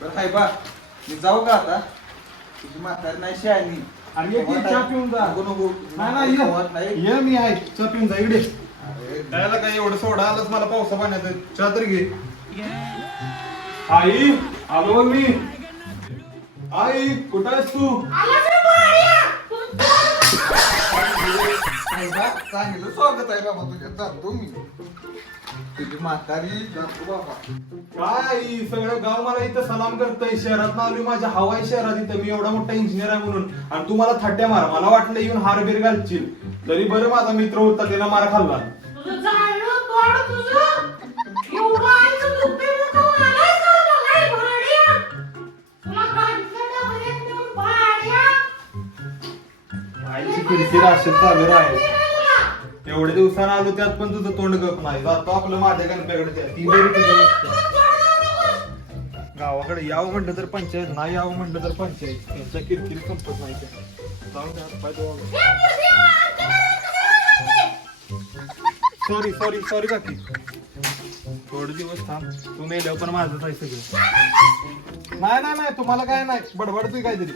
बरं हाय बा मी जाऊ का आता तुझी म्हातारी नाही शहाणी अरे ये की चहा पिऊन जा. नको नको नाही नाही ये मी आहे चहा पिऊन जा इकडे. अरे त्याला काय एवढं सोडा आलंच मला पावसा पाण्यात चहा तर घे. आई आलो बघ मी. आई कुठं आहेस तू? हाय बा चांगलं स्वागत आहे बाबा तुझ्या जातो मी तुझी म्हातारी जातो बाबा काय आई सगळं गाव मला इथं सलाम करतंय. शहरात आलोय माझ्या हवाई शहरात इथं मी एवढा मोठा इंजिनियर आहे म्हणून आणि तू मला थट्ट्या मार. मला वाटलं येऊन हारबीर घालशील तरी बरं माझा मित्र होता त्याला मार खाल्ला. तुझं जाळलं तोड तुझं एवढं आईचं दूध पिऊन तू आलाय का बघाय भाड्या तुला गाडीचं डबऱ्यात नेऊन भाड्या आईची किरकिर असेल चालू राहील. एवढ्या दिवसानं आलो त्यात पण तुझं तोंड गप नाही. जातो आपलं माझ्या गणप्याकडे त्या ती बरी तुझं गावाकडे यावं म्हटलं तर पंचायत नाही यावं म्हटलं तर पंचायत त्यांच्या किरकिरी संपत नाही त्या. जाऊन द्या पाय सॉरी सॉरी सॉरी काकी. थोडे दिवस थांब तू मेल्यावर पण माझंच आहे सगळं. नाही नाही नाही तुम्हाला काय नाही बडबडतोय काहीतरी.